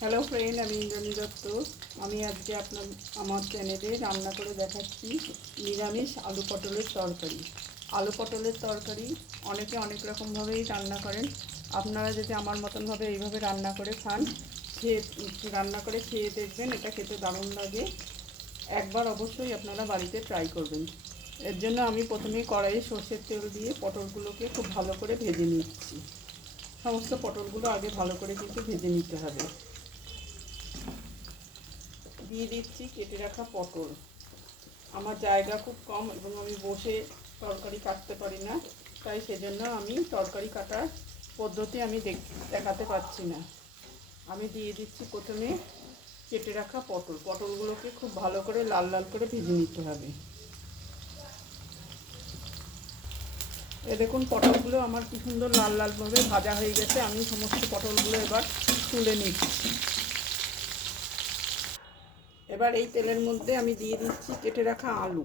Hello friend, আমি ইন্দ্রাণী দত্ত। আমি আজকে আমার চ্যানেলে রান্না করে দেখাচ্ছি নিরামিষ আলু পটলের তরকারি। আলু পটলের তরকারি অনেকে অনেক রকমভাবেই রান্না করেন। আপনারা যদি আমার মতনভাবে এইভাবে রান্না করে খান, রান্না করে খেয়ে দেখবেন, এটা খেতে দারুণ লাগে। একবার অবশ্যই আপনারা বাড়িতে ট্রাই করবেন। এর জন্য আমি প্রথমে কড়াইয়ে সর্ষের তেল দিয়ে পটলগুলোকে খুব ভালো করে ভেজে নিচ্ছি। সমস্ত পটলগুলো আগে ভালো করে কিন্তু ভেজে নিতে হবে। দিয়ে দিচ্ছি কেটে রাখা পটল। আমার জায়গা খুব কম এবং আমি বসে তরকারি কাটতে পারি না, তাই সেজন্য আমি তরকারি কাটার পদ্ধতি দেখাতে পারছি না। আমি দিয়ে দিচ্ছি প্রথমে কেটে রাখা পটলগুলোকে খুব ভালো করে লাল লাল করে ভেজে নিতে হবে। দেখুন পটলগুলো আমার কি সুন্দর লাল লালভাবে ভাজা হয়ে গেছে। আমি সমস্ত পটলগুলো এবার তুলে নিচ্ছি। এবার এই তেলের মধ্যে আমি দিয়ে দিচ্ছি কেটে রাখা আলু।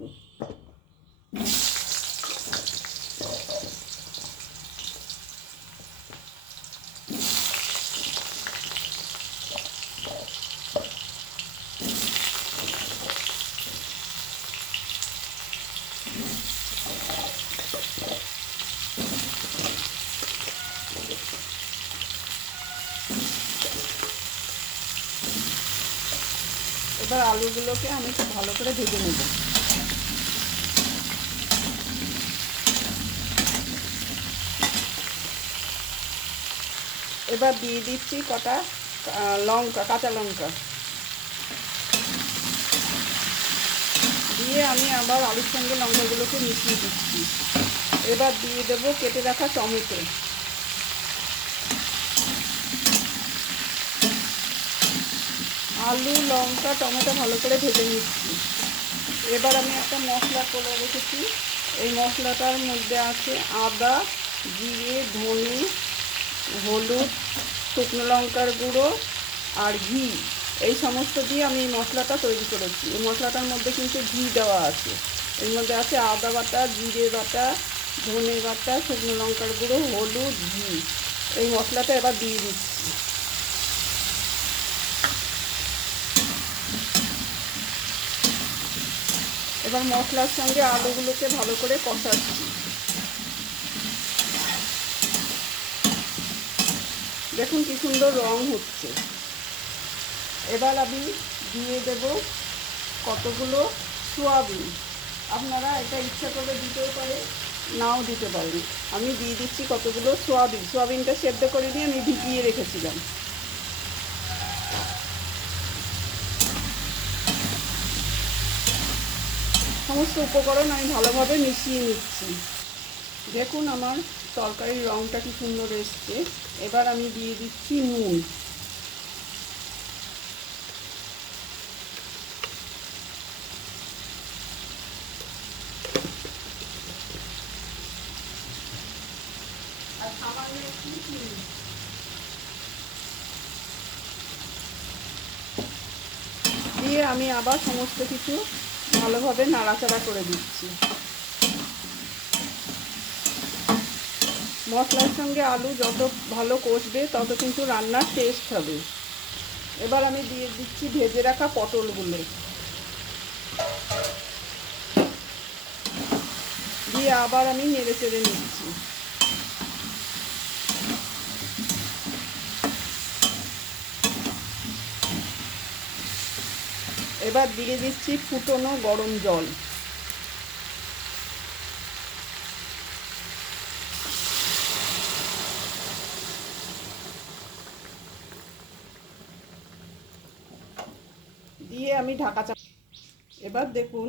এবার আলুগুলোকে আমি খুব ভালো করে ভেজে নেব। এবার দিয়ে দিচ্ছি কটা কাঁচা লঙ্কা দিয়ে আমি আবার আলুর সঙ্গে লঙ্কাগুলোকে মিশিয়ে দিচ্ছি। এবার দিয়ে দেবো কেটে রাখা টমেটো। আলু লঙ্কা টমেটো ভালো করে ভেজে নিচ্ছি। এবার আমি একটা মশলা করে রেখেছি। এই মশলাটার মধ্যে আছে আদা, জিরে, ধনে, হলুদ, শুকনো লঙ্কার গুঁড়ো আর ঘি। এই সমস্ত দিয়ে আমি এই মশলাটা তৈরি করেছি। এই মশলাটার মধ্যে কিন্তু ঘি দেওয়া আছে। এর মধ্যে আছে আদা বাটা, জিরে বাটা, ধনে বাটা, শুকনো লঙ্কার গুঁড়ো, হলুদ, ঘি। এই মশলাটা এবার দিয়ে দিচ্ছি। এবার মশলার সঙ্গে আলুগুলোকে ভালো করে কষাচ্ছি। দেখুন কি সুন্দর রং হচ্ছে। এবার আমি দিয়ে দেব কতগুলো সোয়াবিন। আপনারা এটা ইচ্ছা করে দিতেও পারে, নাও দিতে পারেন। আমি দিয়ে দিচ্ছি কতগুলো সোয়াবিনটা সেদ্ধ করে নিয়ে আমি ভিজিয়ে রেখেছিলাম। সমস্ত উপকরণ আমি ভালোভাবে মিশিয়ে নিচ্ছি। দেখুন আমার তরকারির রঙটা কি সুন্দর এসছে। এবার আমি দিয়ে দিচ্ছি নুন। আর সামান্য একটু চিনি। দিয়ে আমি আবার সমস্ত কিছু ভালোভাবে নাড়াচাড়া করে দিচ্ছি। মশলার সঙ্গে আলু যত ভালো কষবে তত কিন্তু রান্নার টেস্ট হবে। এবার আমি দিয়ে দিচ্ছি ভেজে রাখা পটলগুলো, দিয়ে আবার আমি নেড়ে চেড়ে নিচ্ছি। এবার দিয়ে দিচ্ছি ফুটনো গরম জল। দিয়ে আমি ঢাকা চাপা। এবার দেখুন,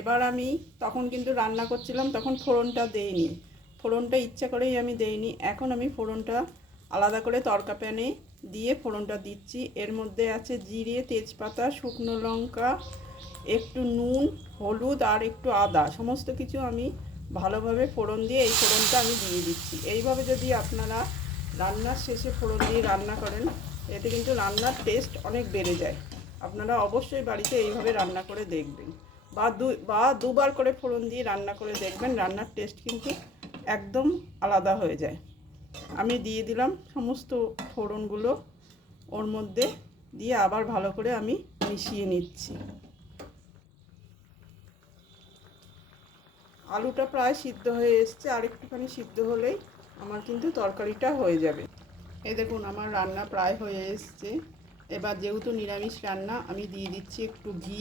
এবার আমি তখন কিন্তু রান্না করছিলাম, তখন ফোড়নটা দেইনি। ফোড়নটা ইচ্ছা করেই আমি দেইনি। এখন আমি ফোড়নটা আলাদা করে তড়কা প্যানে দিয়ে ফোড়নটা দিচ্ছি। এর মধ্যে আছে জিরে, তেজপাতা, শুকনো লঙ্কা, একটু নুন, হলুদ আর একটু আদা। সমস্ত কিছু আমি ভালোভাবে ফোড়ন দিয়ে এই ফোড়নটা আমি দিয়ে দিচ্ছি। এইভাবে যদি আপনারা রান্নার শেষে ফোড়ন দিয়ে রান্না করেন, এতে কিন্তু রান্নার টেস্ট অনেক বেড়ে যায়। আপনারা অবশ্যই বাড়িতে এইভাবে রান্না করে দেখবেন, বা দুবার করে ফোড়ন দিয়ে রান্না করে দেখবেন। রান্নার টেস্ট কিন্তু একদম আলাদা হয়ে যায়। আমি দিয়ে দিলাম সমস্ত ফোড়নগুলো ওর মধ্যে। দিয়ে আবার ভালো করে আমি মিশিয়ে নিচ্ছি। আলুটা প্রায় সিদ্ধ হয়ে এসছে, আর একটুখানি সিদ্ধ হলেই আমার কিন্তু তরকারিটা হয়ে যাবে। এই দেখুন আমার রান্না প্রায় হয়ে এসছে। এবার যেহেতু নিরামিষ রান্না, আমি দিয়ে দিচ্ছি একটু ঘি।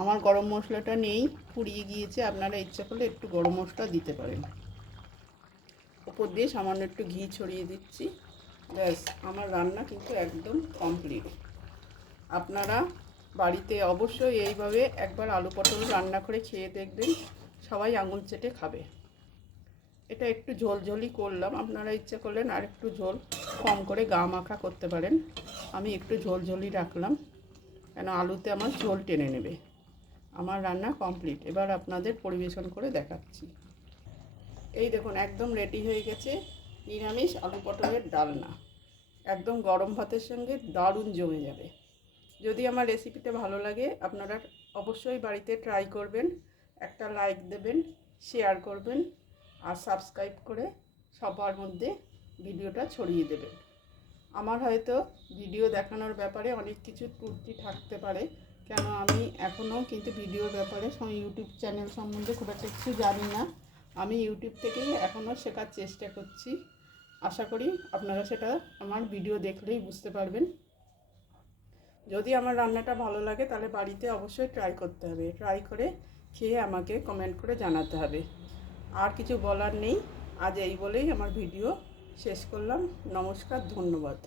আমার গরম মশলাটা নেই, ফুরিয়ে গিয়েছে, আপনারা ইচ্ছা করলে একটু গরম মশলা দিতে পারেন। ওপর দিয়ে সামান্য একটু ঘি ছড়িয়ে দিচ্ছি। ব্যাস, আমার রান্না কিন্তু একদম কমপ্লিট। আপনারা বাড়িতে অবশ্যই এইভাবে একবার আলু পটল রান্না করে খেয়ে দেখবেন, সবাই আঙুল চেটে খাবে। এটা একটু ঝোলঝোলই করলাম, আপনারা ইচ্ছা করলেন আর একটু ঝোল কম করে গা মাখা করতে পারেন। আমি একটু ঝোলঝোলই রাখলাম, কেন আলুতে আমার ঝোল টেনে নেবে। আমার রান্না কমপ্লিট, এবার আপনাদের পরিবেশন করে দেখাচ্ছি। এই দেখুন একদম রেডি হয়ে গেছে নিরামিষ আলু পটলের ডালনা। একদম গরম ভাতের সঙ্গে দারুণ জমে যাবে। যদি আমার রেসিপিটা ভালো লাগে, আপনারা অবশ্যই বাড়িতে ট্রাই করবেন। একটা লাইক দেবেন, শেয়ার করবেন, আর সাবস্ক্রাইব করে সবার মধ্যে ভিডিওটা ছড়িয়ে দেবেন। আমার হয়তো ভিডিও দেখানোর ব্যাপারে অনেক কিছু ত্রুটি থাকতে পারে, কেন আমি এখনও কিন্তু ভিডিওর ব্যাপারে ইউটিউব চ্যানেল সম্বন্ধে খুব একটা কিছু জানি না। আমি ইউটিউব থেকেই এখনও শেখার চেষ্টা করছি। আশা করি আপনারা সেটা আমার ভিডিও দেখলেই বুঝতে পারবেন। যদি আমার রান্নাটা ভালো লাগে, তাহলে বাড়িতে অবশ্যই ট্রাই করতে হবে। ট্রাই করে খেয়ে আমাকে কমেন্ট করে জানাতে হবে। আর কিছু বলার নেই, আজ এই বলেই আমার ভিডিও শেষ করলাম। নমস্কার, ধন্যবাদ।